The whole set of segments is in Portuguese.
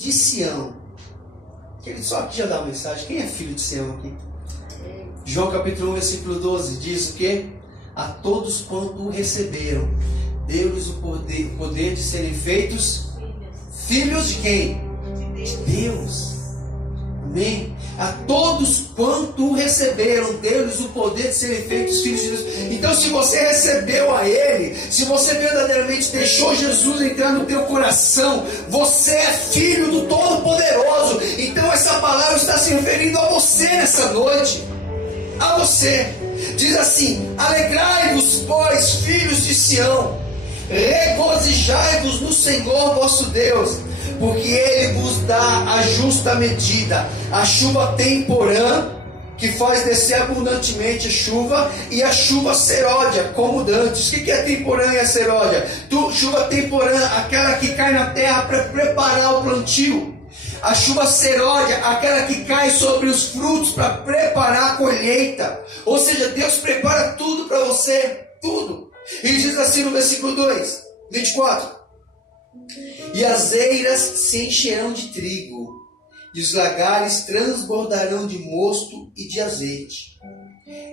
de Sião. Só que já dá uma mensagem. Quem é filho de Sião aqui? João capítulo 1, versículo 12. Diz o quê? A todos quanto o receberam, deu-lhes o poder de serem feitos filhos de quem? De Deus. Amém? A todos quanto o receberam, deu-lhes o poder de serem feitos filhos de Deus. Então, se você recebeu a Ele, se você verdadeiramente deixou Jesus entrar no teu coração, você é filho do Todo-Poderoso. Então, essa palavra está se referindo a você nessa noite. A você. Diz assim: alegrai-vos, pois, filhos de Sião, regozijai-vos no Senhor vosso Deus, porque Ele vos dá a justa medida, a chuva temporã, que faz descer abundantemente a chuva, e a chuva seródia, como dantes. O que é temporã e a seródia? Chuva temporã, aquela que cai na terra para preparar o plantio. A chuva seródia, aquela que cai sobre os frutos para preparar a colheita. Ou seja, Deus prepara tudo para você, tudo. Ele diz assim no versículo 2, 24: e as eiras se encherão de trigo, e os lagares transbordarão de mosto e de azeite.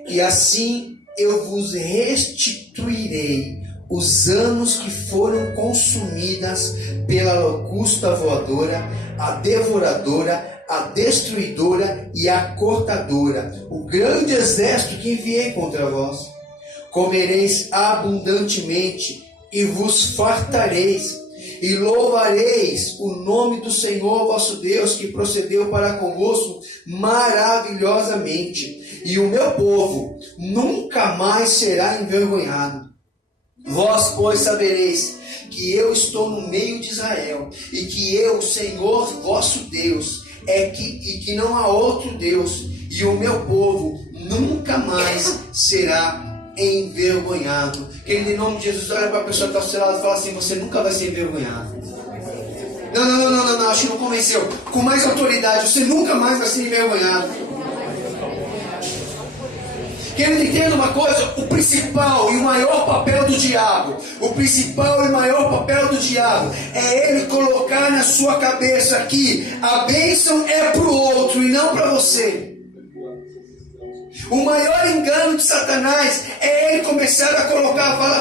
E assim eu vos restituirei os anos que foram consumidas pela locusta voadora, a devoradora, a destruidora e a cortadora, o grande exército que enviei contra vós. Comereis abundantemente e vos fartareis, e louvareis o nome do Senhor vosso Deus, que procedeu para convosco maravilhosamente, e o meu povo nunca mais será envergonhado. Vós, pois, sabereis que eu estou no meio de Israel, e que eu, Senhor vosso Deus, e que não há outro Deus, e o meu povo nunca mais será envergonhado. Querido, em nome de Jesus, olha para a pessoa que está ao seu lado e fala assim: você nunca vai ser envergonhado. Não, acho que não convenceu. Com mais autoridade, você nunca mais vai ser envergonhado. Querido, entenda uma coisa: o principal e o maior papel do diabo, é ele colocar na sua cabeça que a bênção é para o outro e não para você. O maior engano de Satanás é ele começar a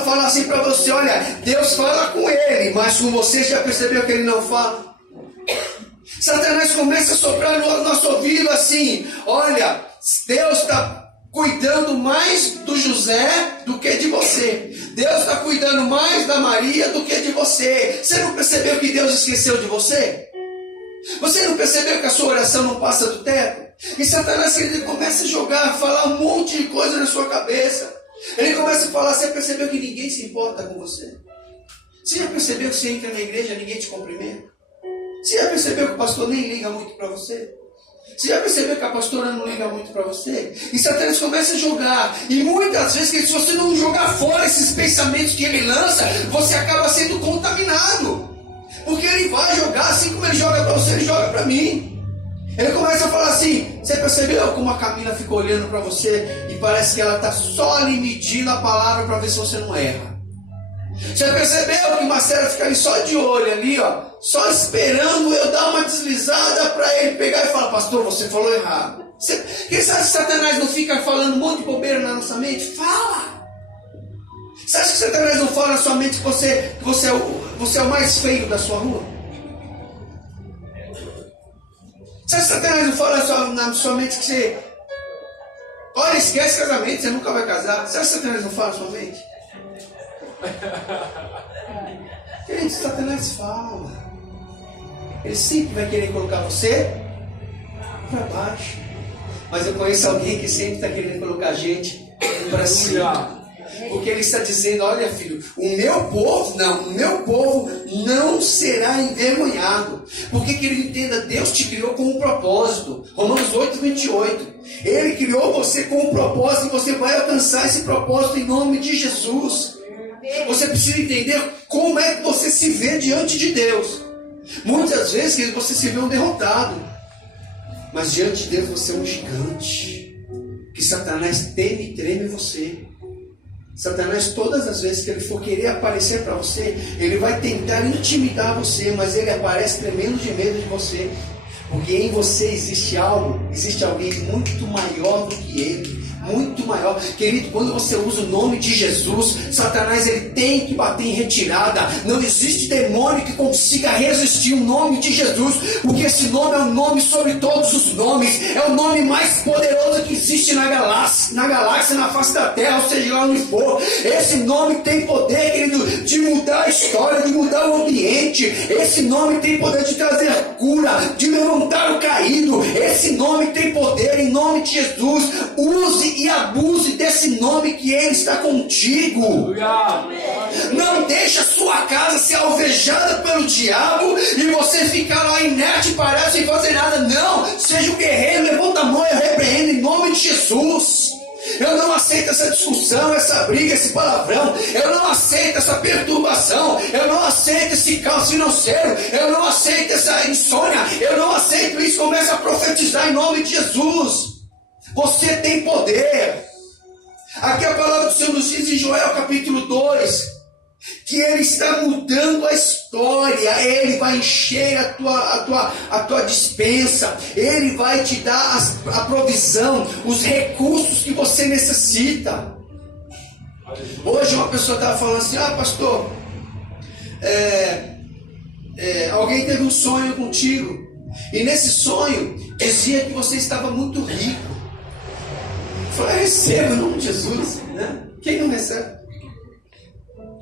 falar assim para você: olha, Deus fala com ele, mas com você já percebeu que ele não fala? Satanás começa a soprar no nosso ouvido assim: olha, Deus está cuidando mais do José do que de você. Deus está cuidando mais da Maria do que de você. Você não percebeu que Deus esqueceu de você? Você não percebeu que a sua oração não passa do teto? E Satanás, ele começa a jogar, a falar um monte de coisa na sua cabeça. Ele começa a falar: você percebeu que ninguém se importa com você? Você já percebeu que você entra na igreja e ninguém te cumprimenta? Você já percebeu que o pastor nem liga muito para você? Você já percebeu que a pastora não liga muito para você? E Satanás começa a jogar. E muitas vezes, se você não jogar fora esses pensamentos que ele lança, você acaba sendo contaminado. Porque ele vai jogar, assim como ele joga para você, ele joga para mim. Ele começa a falar assim: você percebeu como a Camila fica olhando para você e parece que ela está só ali medindo a palavra para ver se você não erra? Você percebeu que o Marcelo fica ali só de olho ali, ó, só esperando eu dar uma deslizada para ele pegar e falar: pastor, você falou errado. Quem sabe que Satanás não fica falando um monte de bobeira na nossa mente? Fala! Você acha que Satanás não fala na sua mente que você é o mais feio da sua rua? Você acha que Satanás não fala na sua mente que você... olha, esquece casamento, você nunca vai casar? Você acha que Satanás não fala na sua mente? Gente, Satanás fala. Ele sempre vai querer colocar você para baixo. Mas eu conheço alguém que sempre está querendo colocar a gente para cima. Porque ele está dizendo: olha, filho, o meu povo não será envergonhado. Porque que ele entenda, Deus te criou com um propósito. Romanos 8, 28. Ele criou você com um propósito e você vai alcançar esse propósito em nome de Jesus. Você precisa entender como é que você se vê diante de Deus. Muitas vezes você se vê um derrotado, mas diante de Deus você é um gigante, que Satanás teme e treme você. Satanás, todas as vezes que ele for querer aparecer para você, ele vai tentar intimidar você, mas ele aparece tremendo de medo de você, porque em você existe algo, existe alguém muito maior do que ele. Muito maior, querido. Quando você usa o nome de Jesus, Satanás ele tem que bater em retirada. Não existe demônio que consiga resistir o nome de Jesus, porque esse nome é o nome sobre todos os nomes, é o nome mais poderoso que existe na galáxia, na face da terra, ou seja, lá onde for. Esse nome tem poder, querido, de mudar a história, de mudar o ambiente. Esse nome tem poder de trazer cura, de levantar o caído. Esse nome tem poder. Em nome de Jesus, use e abuse desse nome, que Ele está contigo. Não deixe a sua casa ser alvejada pelo diabo e você ficar lá inerte, parado, sem fazer nada. Não, seja um guerreiro, levanta a mão e repreenda em nome de Jesus. Eu não aceito essa discussão, essa briga, esse palavrão. Eu não aceito essa perturbação. Eu não aceito esse caos financeiro. Eu não aceito essa insônia. Eu não aceito isso. Começa a profetizar em nome de Jesus. Você tem poder. Aqui a palavra do Senhor nos diz em Joel capítulo 2, que Ele está mudando a história. Ele vai encher a tua despensa. Ele vai te dar a provisão, os recursos que você necessita. Hoje uma pessoa estava falando assim: pastor, alguém teve um sonho contigo, e nesse sonho dizia que você estava muito rico. Eu falei: recebo em nome de Jesus, né? Quem não recebe?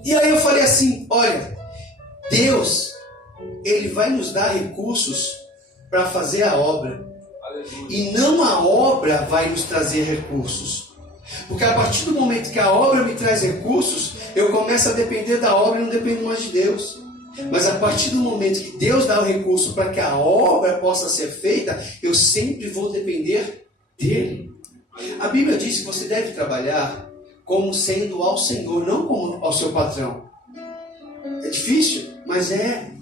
E aí eu falei assim: olha, Deus, Ele vai nos dar recursos para fazer a obra. E não a obra vai nos trazer recursos. Porque a partir do momento que a obra me traz recursos, eu começo a depender da obra e não dependo mais de Deus. Mas a partir do momento que Deus dá o recurso para que a obra possa ser feita, eu sempre vou depender dEle. A Bíblia diz que você deve trabalhar como sendo ao Senhor, não como ao seu patrão. É difícil, mas é.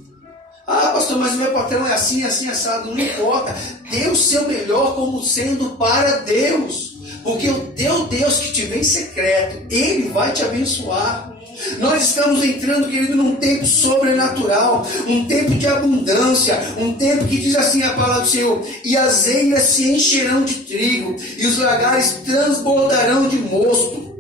Pastor, mas o meu patrão é assim, assim, assado. Não importa. Dê o seu melhor como sendo para Deus. Porque o teu Deus que te vê em secreto, Ele vai te abençoar. Nós estamos entrando, querido, num tempo sobrenatural, um tempo de abundância, um tempo que diz assim a palavra do Senhor: e as eiras se encherão de trigo, e os lagares transbordarão de mosto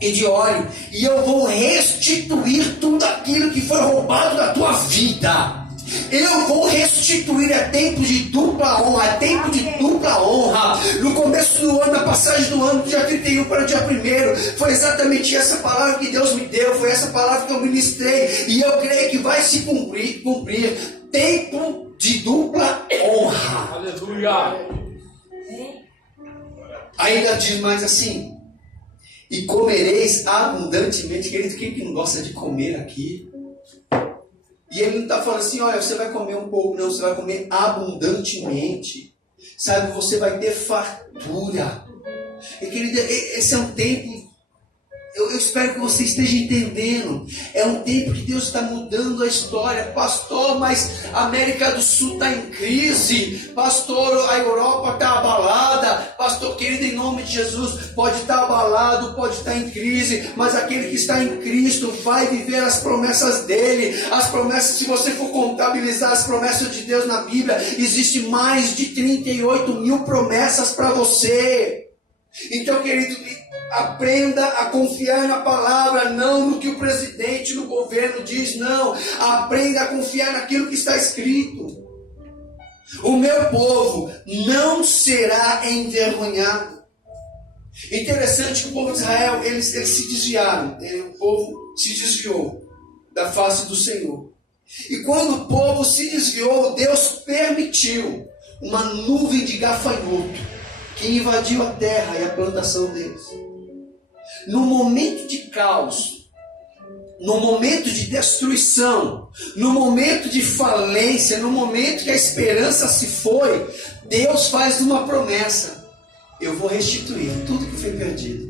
e de óleo, e eu vou restituir tudo aquilo que foi roubado da tua vida. Eu vou restituir. É tempo de dupla honra. É tempo de dupla honra. No começo do ano, na passagem do ano, do dia 31 para o dia 1º, foi exatamente essa palavra que Deus me deu. Foi essa palavra que eu ministrei. E eu creio que vai se cumprir. Tempo de dupla honra. Aleluia. Ainda diz mais assim: e comereis abundantemente. Querido, quem que não gosta de comer aqui? E ele não está falando assim: olha, você vai comer um pouco. Não, você vai comer abundantemente. Sabe, você vai ter fartura. E querida, esse é um tempo, eu espero que você esteja entendendo. É um tempo que Deus está mudando a história. Pastor, mas a América do Sul está em crise. Pastor, a Europa está abalada. Pastor, querido, em nome de Jesus, pode estar abalado, pode estar em crise, mas aquele que está em Cristo vai viver as promessas dele. As promessas, se você for contabilizar as promessas de Deus na Bíblia, existe mais de 38 mil promessas para você. Então, querido, aprenda a confiar na palavra, não no que o presidente, no governo diz, não. Aprenda a confiar naquilo que está escrito. O meu povo não será envergonhado. Interessante que o povo de Israel, eles se desviaram. O povo se desviou da face do Senhor. E quando o povo se desviou, Deus permitiu uma nuvem de gafanhoto que invadiu a terra e a plantação deles. No momento de caos, no momento de destruição, no momento de falência, no momento que a esperança se foi, Deus faz uma promessa: eu vou restituir tudo que foi perdido.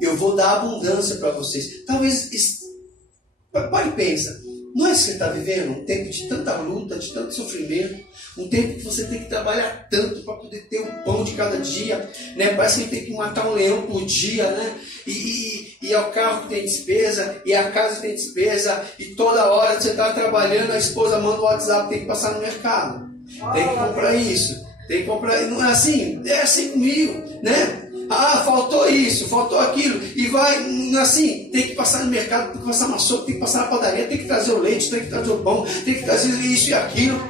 Eu vou dar abundância para vocês. Talvez, pare e pensa, Não é isso que você está vivendo? Um tempo de tanta luta, de tanto sofrimento. Um tempo que você tem que trabalhar tanto para poder ter o pão de cada dia. Né? Parece que tem que matar um leão por dia. Né? E é o carro que tem despesa, e a casa que tem despesa. E toda hora que você está trabalhando, a esposa manda o WhatsApp, tem que passar no mercado. Tem que comprar isso. Tem que comprar. Não é assim? É assim comigo. Né? Ah, faltou isso, faltou aquilo, e vai assim, tem que passar no mercado, tem que passar na sopa, tem que passar na padaria, tem que trazer o leite, tem que trazer o pão, tem que trazer isso e aquilo.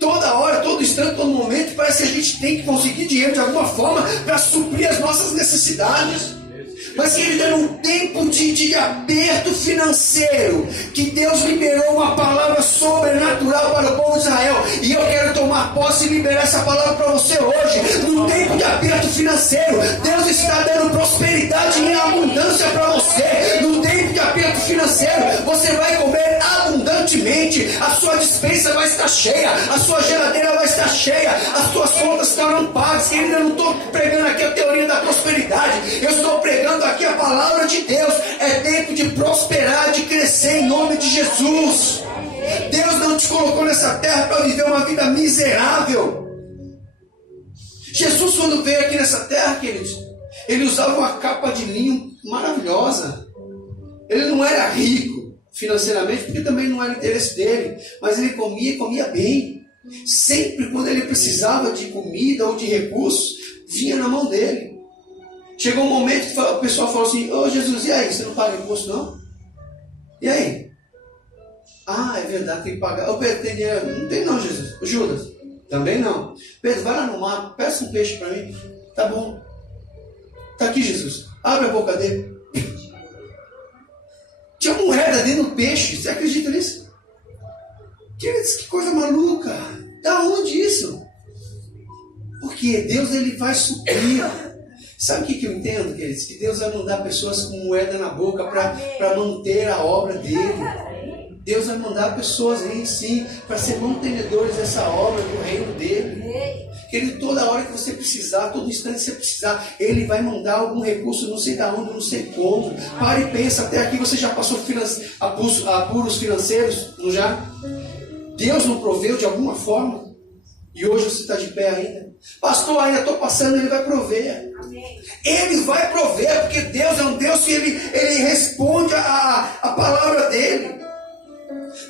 Toda hora, todo instante, todo momento, parece que a gente tem que conseguir dinheiro de alguma forma para suprir as nossas necessidades. Mas querido, era um tempo de aperto financeiro, que Deus liberou uma palavra sobrenatural para o povo de Israel, e eu quero tomar posse e liberar essa palavra para você hoje. No tempo de aperto financeiro, Deus está dando prosperidade e abundância para você. No tempo de aperto financeiro, você vai comer abundantemente, a sua despensa vai estar cheia, a sua geladeira vai estar cheia, as suas contas estarão pagas. Querido, eu não estou pregando aqui a teoria da prosperidade, eu estou pregando aqui a palavra de Deus. É tempo de prosperar, de crescer em nome de Jesus. Deus não te colocou nessa terra para viver uma vida miserável. Jesus, quando veio aqui nessa terra, queridos, ele usava uma capa de linho maravilhosa. Ele não era rico financeiramente, porque também não era interesse dele, mas ele comia e comia bem. Sempre quando ele precisava de comida ou de recursos, vinha na mão dele. Chegou um momento que o pessoal falou assim: ô Jesus, e aí, você não paga imposto não? E aí? Ah, é verdade, tem que pagar. Ô Pedro, tem dinheiro? Não tem não, Jesus. O Judas? Também não. Pedro, vai lá no mar, peça um peixe para mim. Tá bom. Tá aqui, Jesus. Abre a boca dele. Tinha moeda dentro do peixe. Você acredita nisso? Que coisa maluca. Da onde isso? Porque Deus, ele vai suprir. Sabe o que eu entendo, queridos? Que Deus vai mandar pessoas com moeda na boca para manter a obra dele. Deus vai mandar pessoas aí, sim, para ser mantenedores dessa obra do reino dele. Querido, toda hora que você precisar, todo instante que você precisar, ele vai mandar algum recurso, não sei de onde, não sei como. Para e pensa, até aqui você já passou apuros financeiros, não já? Deus não proveu de alguma forma? E hoje você está de pé ainda? Pastor, ainda estou passando, ele vai prover. Amém. Ele vai prover, porque Deus é um Deus que ele responde a palavra dele.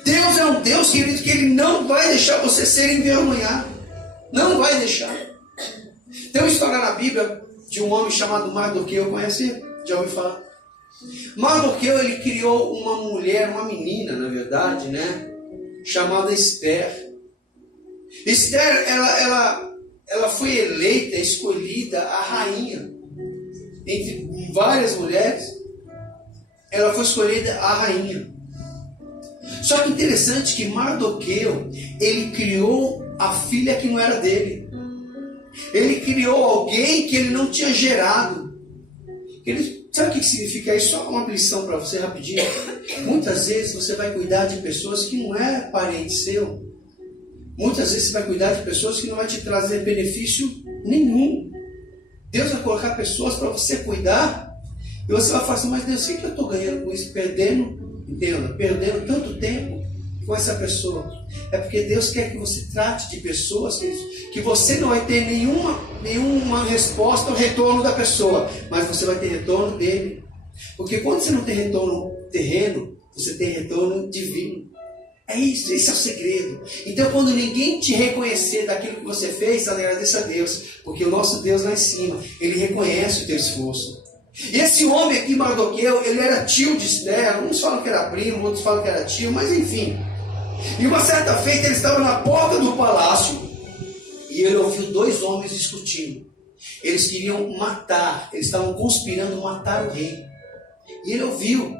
Deus é um Deus, querido, que ele não vai deixar você ser envergonhado. Não vai deixar. Tem uma história na Bíblia de um homem chamado Mardoqueu. Conhece? Já ouviu falar? Mardoqueu, ele criou uma mulher, uma menina, na verdade, né? Chamada Esther. Esther, ela foi eleita, escolhida a rainha. Entre várias mulheres, ela foi escolhida a rainha. Só que interessante que Mardoqueu, ele criou a filha que não era dele. Ele criou alguém que ele não tinha gerado. Sabe o que significa isso? Só uma lição para você rapidinho. Muitas vezes você vai cuidar de pessoas que não é parente seu. Muitas vezes você vai cuidar de pessoas que não vai te trazer benefício nenhum. Deus vai colocar pessoas para você cuidar. E você vai falar assim: mas Deus, o que eu estou ganhando com isso? Perdendo tanto tempo com essa pessoa. É porque Deus quer que você trate de pessoas que você não vai ter nenhuma resposta ou retorno da pessoa, mas você vai ter retorno dele. Porque quando você não tem retorno terreno, você tem retorno divino. É isso, esse é o segredo. Então, quando ninguém te reconhecer daquilo que você fez, agradeça a Deus, porque o nosso Deus lá em cima, ele reconhece o teu esforço. E esse homem aqui, Mardoqueu, ele era tio de Esther. Uns falam que era primo, outros falam que era tio, mas enfim. E uma certa feita ele estava na porta do palácio e ele ouviu dois homens discutindo. Eles queriam matar, eles estavam conspirando matar o rei. E ele ouviu,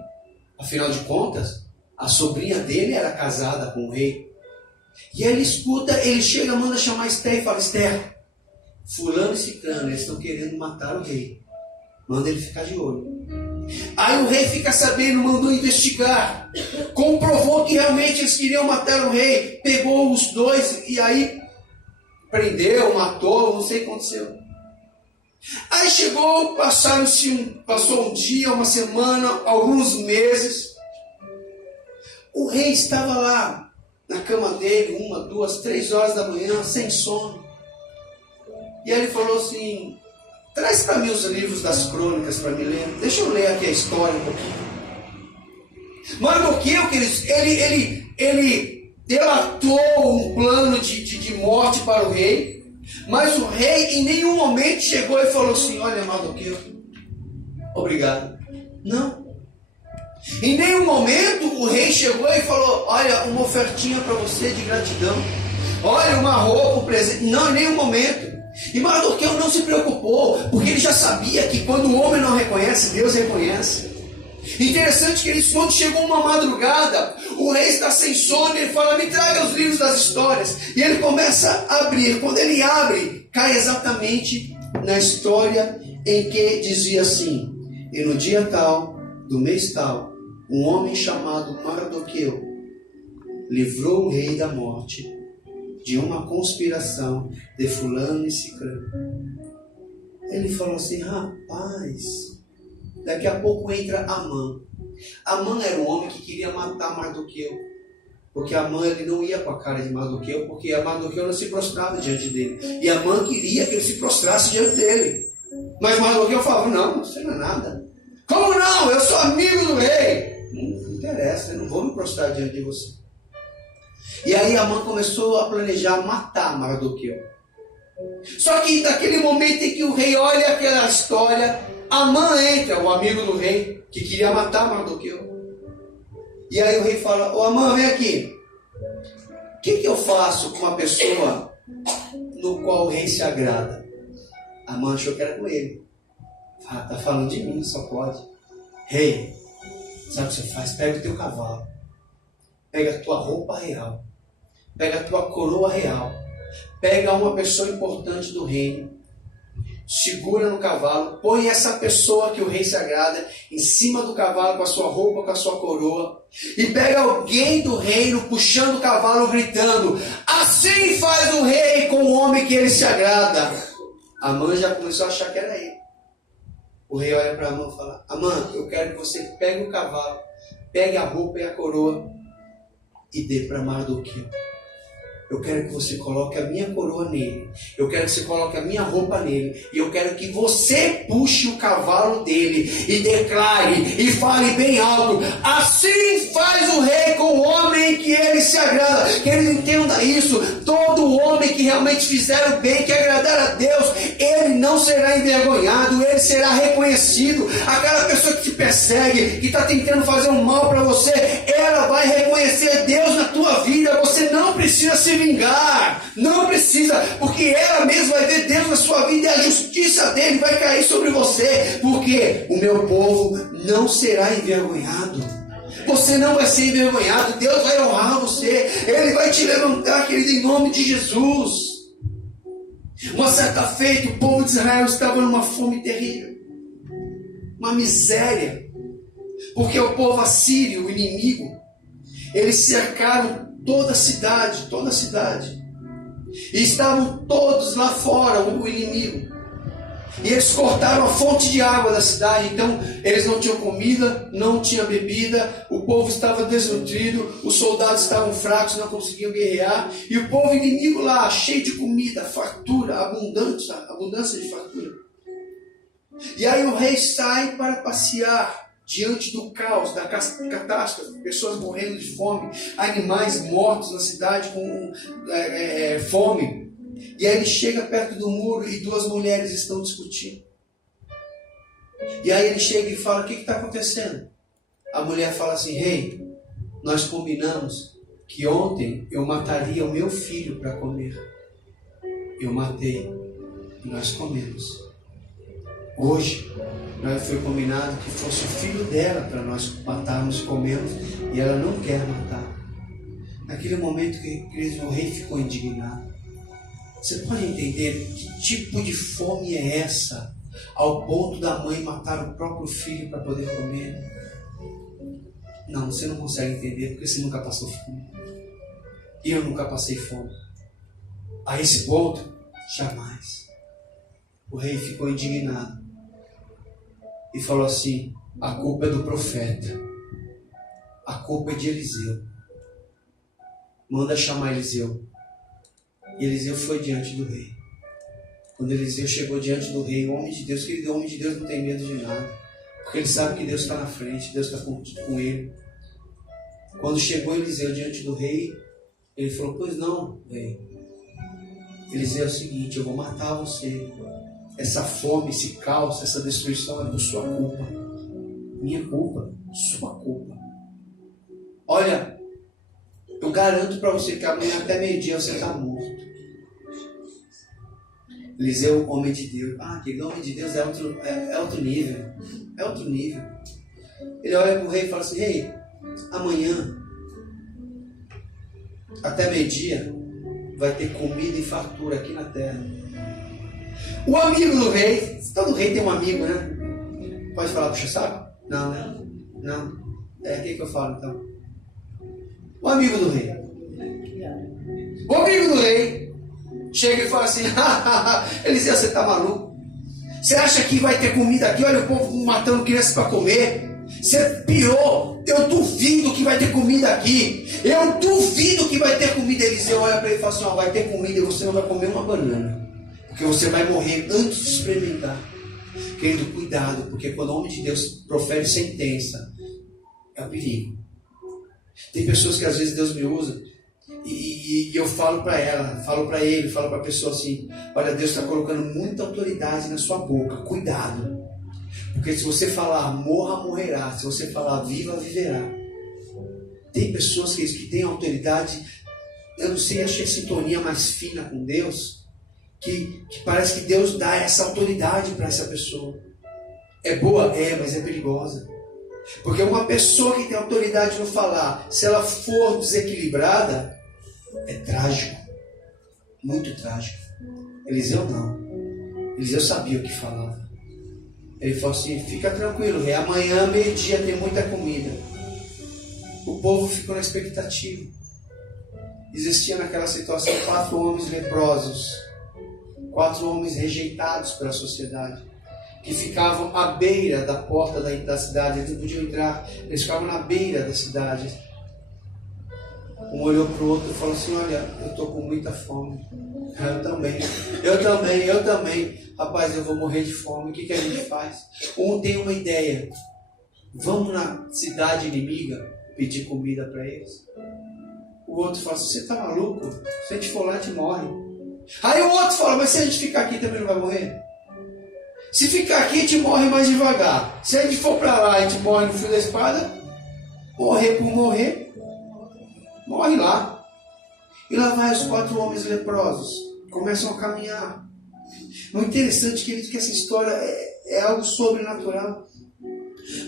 afinal de contas, a sobrinha dele era casada com o rei. E ele escuta, ele chega, manda chamar Esther e fala: Esther, fulano e ciclano, eles estão querendo matar o rei. Manda ele ficar de olho. Aí o rei fica sabendo, mandou investigar. Comprovou que realmente eles queriam matar o rei. Pegou os dois e aí prendeu, matou, não sei o que aconteceu. Aí chegou, passou um dia, uma semana, alguns meses. O rei estava lá na cama dele, 1, 2, 3 horas da manhã, sem sono. E aí ele falou assim: traz para mim os livros das crônicas para me ler. Deixa eu ler aqui a história um pouquinho. Mardoqueu, ele delatou um plano de morte para o rei, mas o rei em nenhum momento chegou e falou assim: olha, Mardoqueu, obrigado. Não. Em nenhum momento o rei chegou e falou: olha, uma ofertinha para você de gratidão, olha, uma roupa, um presente. Não, em nenhum momento. E Mardoqueu não se preocupou, porque ele já sabia que quando o homem não reconhece, Deus reconhece. Interessante que eles, quando chegou uma madrugada, o rei está sem sono, ele fala: me traga os livros das histórias. E ele começa a abrir. Quando ele abre, cai exatamente na história em que dizia assim: e no dia tal, do mês tal, um homem chamado Mardoqueu livrou o rei da morte de uma conspiração de fulano e ciclano. Ele falou assim: rapaz, daqui a pouco entra Amã. Amã era um homem que queria matar Mardoqueu, porque Amã ele não ia com a cara de Mardoqueu, porque a Mardoqueu não se prostrava diante dele, e Amã queria que ele se prostrasse diante dele. Mas Mardoqueu falava: não, você não é nada. Como não? Eu sou amigo do rei. Não interessa, eu não vou me prostrar diante de você. E aí Amã começou a planejar matar Mardoqueu. Só que naquele momento em que o rei olha aquela história, Amã entra, o amigo do rei, que queria matar Mardoqueu. E aí o rei fala: ô Amã, vem aqui. O que eu faço com uma pessoa no qual o rei se agrada? Amã achou que era com ele. Tá falando de mim, só pode. Rei, sabe o que você faz? Pega o teu cavalo, pega a tua roupa real, pega a tua coroa real, pega uma pessoa importante do reino, segura no cavalo, põe essa pessoa que o rei se agrada em cima do cavalo com a sua roupa, com a sua coroa, e pega alguém do reino puxando o cavalo, gritando: assim faz o rei com o homem que ele se agrada. Amã já começou a achar que era ele. O rei olha para Amã e fala: Amã, eu quero que você pegue o cavalo, pegue a roupa e a coroa e dê para Mardoqueu. Eu quero que você coloque a minha coroa nele. Eu quero que você coloque a minha roupa nele. E eu quero que você puxe o cavalo dele e declare e fale bem alto: assim faz o rei com o homem que ele se agrada. Que ele entenda isso. Todo homem que realmente fizer o bem, que agradar a Deus, ele não será envergonhado, ele será reconhecido. Aquela pessoa que te persegue, que está tentando fazer um mal para você, ela vai reconhecer Deus na tua vida. Você não precisa se vingar, não precisa, porque ela mesma vai ver Deus na sua vida e a justiça dele vai cair sobre você, porque o meu povo não será envergonhado. Você não vai ser envergonhado, Deus vai honrar você, Ele vai te levantar, querido, em nome de Jesus. Uma certa feita, o povo de Israel estava numa fome terrível, uma miséria, porque o povo assírio, o inimigo, eles cercaram toda a cidade, e estavam todos lá fora, o inimigo, e eles cortaram a fonte de água da cidade. Então eles não tinham comida, não tinha bebida, o povo estava desnutrido, os soldados estavam fracos, não conseguiam guerrear, e o povo inimigo lá, cheio de comida, fartura, abundância de fartura. E aí o rei sai para passear diante do caos, da catástrofe, pessoas morrendo de fome, animais mortos na cidade com fome. E aí ele chega perto do muro e 2 mulheres estão discutindo. E aí ele chega e fala: o que está acontecendo? A mulher fala assim: rei, nós combinamos que ontem eu mataria o meu filho para comer. Eu matei e nós comemos. Hoje, foi combinado que fosse o filho dela para nós matarmos e comermos, e ela não quer matar. Naquele momento que o rei ficou indignado. Você pode entender que tipo de fome é essa, ao ponto da mãe matar o próprio filho para poder comer? Não, você não consegue entender, porque você nunca passou fome. Eu nunca passei fome. A esse ponto, jamais. O rei ficou indignado e falou assim: a culpa é do profeta. A culpa é de Eliseu. Manda chamar Eliseu. E Eliseu foi diante do rei. Quando Eliseu chegou diante do rei, o homem de Deus, querido, o homem de Deus não tem medo de nada. Porque ele sabe que Deus está na frente, Deus está com ele. Quando chegou Eliseu diante do rei, ele falou, pois não, rei. Eliseu, é o seguinte, eu vou matar você. Essa fome, esse caos, essa destruição é por sua culpa. Minha culpa, sua culpa. Olha, eu garanto para você que amanhã até meio-dia você está morto. Eliseu, homem de Deus. Aquele homem de Deus é outro nível. É outro nível. Ele olha para o rei e fala assim, rei, amanhã, até meio-dia, vai ter comida e fartura aqui na terra. O amigo do rei, todo rei tem um amigo, né? Pode falar puxa-saco? Não, né? Não. Quem que eu falo então? O amigo do rei. O amigo do rei chega e fala assim, Eliseu, você tá maluco? Você acha que vai ter comida aqui? Olha o povo matando crianças para comer. Você pirou. Eu duvido que vai ter comida aqui. Eu duvido que vai ter comida. Eliseu olha para ele e fala assim, vai ter comida e você não vai comer uma banana. Porque você vai morrer antes de experimentar. Querido, cuidado, porque quando o homem de Deus profere sentença, é um perigo. Tem pessoas que às vezes Deus me usa e eu falo para ela, falo para ele, falo para a pessoa assim, olha, Deus está colocando muita autoridade na sua boca, cuidado. Porque se você falar morra, morrerá. Se você falar viva, viverá. Tem pessoas que têm autoridade, eu não sei, acho que é sintonia mais fina com Deus, que parece que Deus dá essa autoridade para essa pessoa. É boa? Mas é perigosa. Porque uma pessoa que tem autoridade no falar, se ela for desequilibrada, é trágico. Muito trágico. Eliseu não. Eliseu sabia o que falava. Ele falou assim, fica tranquilo, rei, amanhã, meio-dia, tem muita comida. O povo ficou na expectativa. Existia naquela situação 4 homens leprosos, 4 homens rejeitados pela sociedade, que ficavam à beira da porta da cidade. Eles não podiam entrar, eles ficavam na beira da cidade. Um olhou para o outro e falou assim, olha, eu estou com muita fome. Eu também. Rapaz, eu vou morrer de fome. O que a gente faz? Um tem uma ideia. Vamos na cidade inimiga pedir comida para eles. O outro fala assim, você está maluco? Se a gente for lá, a gente morre. Aí o outro fala, mas se a gente ficar aqui também não vai morrer? Se ficar aqui, a gente morre mais devagar. Se a gente for para lá, a gente morre no fio da espada. Morrer por morrer. Morre lá. E lá vai os 4 homens leprosos. Começam a caminhar. O interessante, querido, que essa história é algo sobrenatural.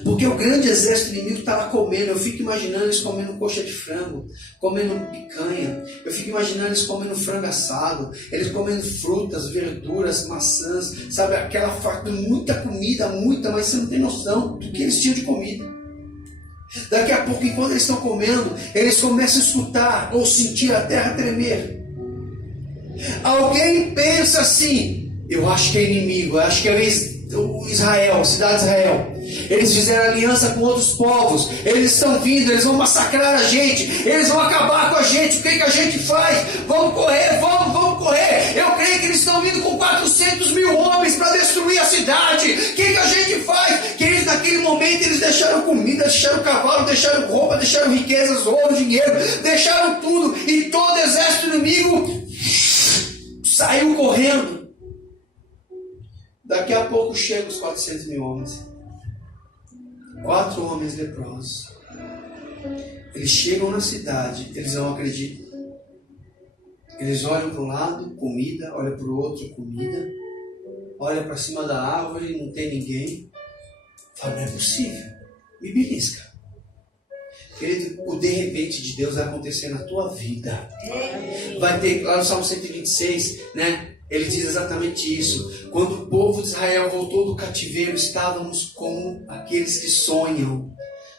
Porque o grande exército inimigo está lá comendo. Eu fico imaginando eles comendo coxa de frango, comendo picanha. Eu fico imaginando eles comendo frango assado, eles comendo frutas, verduras, maçãs, sabe, aquela farta, muita comida, muita, mas você não tem noção do que eles tinham de comida. Daqui a pouco, enquanto eles estão comendo, eles começam a escutar ou sentir a terra tremer. Alguém pensa assim, eu acho que é inimigo, eu acho que é Israel, a cidade de Israel. Eles fizeram aliança com outros povos, eles estão vindo, eles vão massacrar a gente, eles vão acabar com a gente. O que a gente faz? Vamos correr, vamos correr. Eu creio que eles estão vindo com 400 mil homens para destruir a cidade. O que a gente faz? Que eles naquele momento eles deixaram comida, deixaram cavalo, deixaram roupa, deixaram riquezas, ouro, dinheiro, deixaram tudo, e todo exército inimigo saiu correndo. Daqui a pouco chegam os 400 mil homens. 4 homens leprosos. Eles chegam na cidade, eles não acreditam. Eles olham para um lado, comida, olham para o outro, comida. Olham para cima da árvore, não tem ninguém. Fala, não é possível. Me belisca. Querido, o de repente de Deus vai acontecer na tua vida. Vai ter, lá no Salmo 126, né? Ele diz exatamente isso. Quando o povo de Israel voltou do cativeiro, estávamos como aqueles que sonham,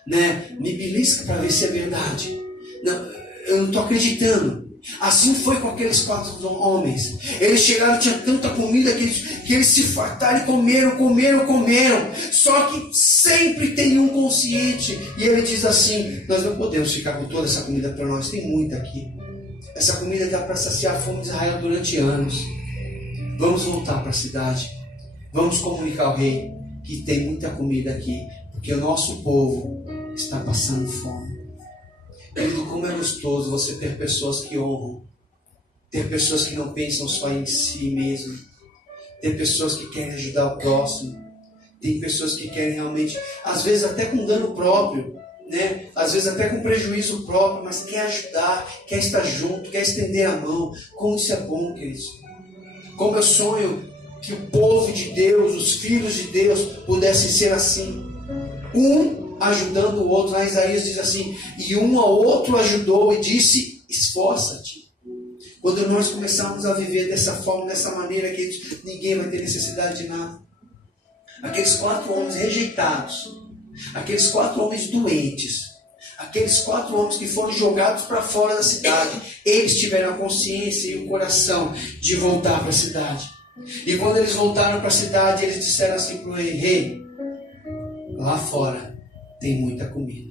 né? Me belisca para ver se é verdade. Não, eu não estou acreditando. Assim foi com aqueles 4 homens. Eles chegaram, tinha tanta comida que eles se fartaram e comeram. Só que sempre tem um consciente. E ele diz assim: nós não podemos ficar com toda essa comida para nós, tem muita aqui. Essa comida dá para saciar a fome de Israel durante anos. Vamos voltar para a cidade. Vamos comunicar ao rei que tem muita comida aqui, porque o nosso povo está passando fome. Querido, como é gostoso você ter pessoas que honram, ter pessoas que não pensam só em si mesmo, ter pessoas que querem ajudar o próximo, tem pessoas que querem realmente, às vezes até com dano próprio, né? Às vezes até com prejuízo próprio, mas quer ajudar, quer estar junto, quer estender a mão. Como isso é bom, queridos. Como eu sonho que o povo de Deus, os filhos de Deus, pudessem ser assim. Ajudando o outro. Lá Isaías diz assim: e um ao outro ajudou e disse: esforça-te. Quando nós começarmos a viver dessa forma, dessa maneira, que ninguém vai ter necessidade de nada. Aqueles 4 homens rejeitados, aqueles 4 homens doentes, aqueles 4 homens que foram jogados para fora da cidade, eles tiveram a consciência e o coração de voltar para a cidade. E quando eles voltaram para a cidade, eles disseram assim para o rei: rei, lá fora tem muita comida.